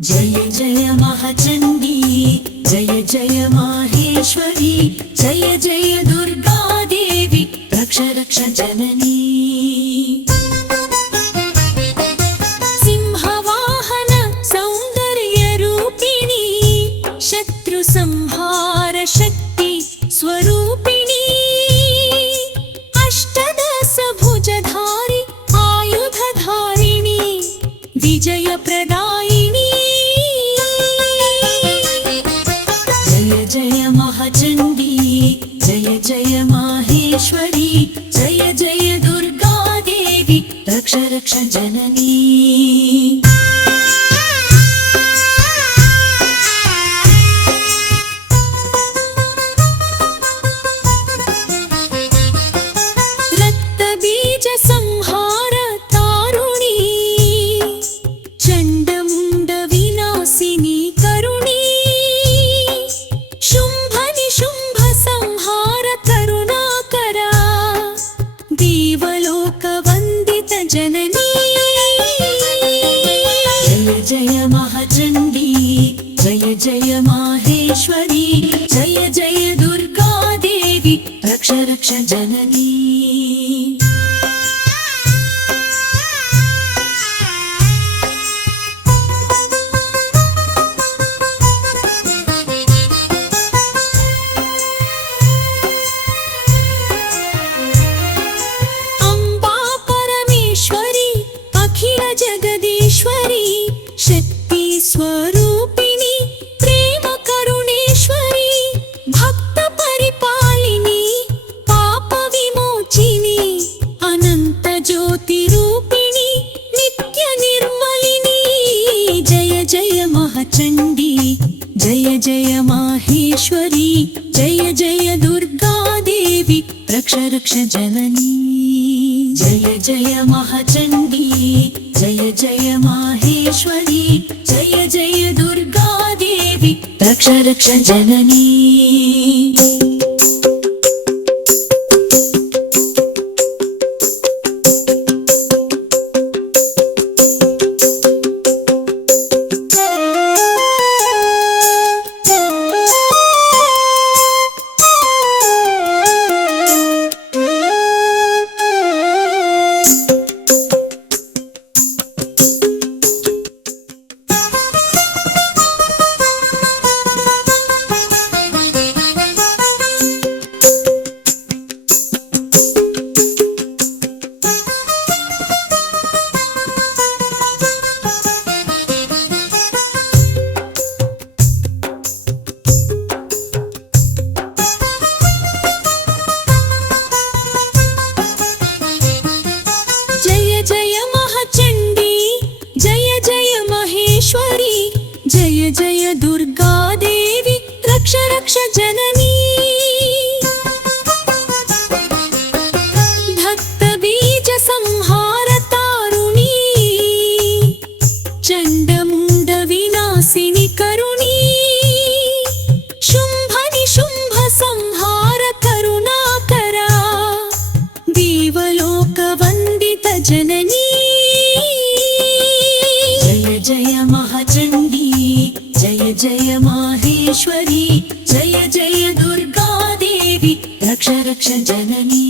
जय जय महाचण्डी जय जय माहेश्वरी जय जय दुर्गा देवी रक्ष रक्ष जननी सिंहवाहन सौंदर्य रूपिणी शत्रु संहार शक्ति स्वरूपिणी अष्टदश भुजधारी आयुधधारिणी विजय प्रदायिनी जय जय महाचण्डी जय जय माहेश्वरी जय जय दुर्गा देवी रक्ष रक्ष जननी रक्तबीज संहार तारुणी चण्डमुण्ड विनाशिनी करुणी शुम्भ निशुम्भ संहार करुणाकरा देवलोक वन्दित जननी जय जय महाचण्डी जय जय माहेश्वरी जय जय दुर्गा देवी रक्ष रक्ष जननी जगदीश्वरी शक्ति स्वरूपिणी प्रेम करुणेश्वरी भक्त परिपालिनी पाप विमोचिनी अनंत ज्योति रूपिणी नित्य निर्मलिनी जय जय महाचण्डी जय जय माहेश्वरी जय जय दुर्गा देवी रक्ष रक्ष जननी जय जय महाचण्डी जय जय माहेश्वरी जय जय दुर्गा देवी रक्ष रक्ष जननी जय जय महाचण्डी जय जय माहेश्वरी जय जय दुर्गा देवी रक्ष रक्ष जननी भक्तबीज संहार तारुणी चण्डमुण्ड विनाशिनी करुणी शुम्भ निशुम्भ संहार करुणाकरा देवलोक वन्दित जननी जय जय महाचण्डी जय जय माहेश्वरी जय जय दुर्गा देवी रक्ष रक्ष जननी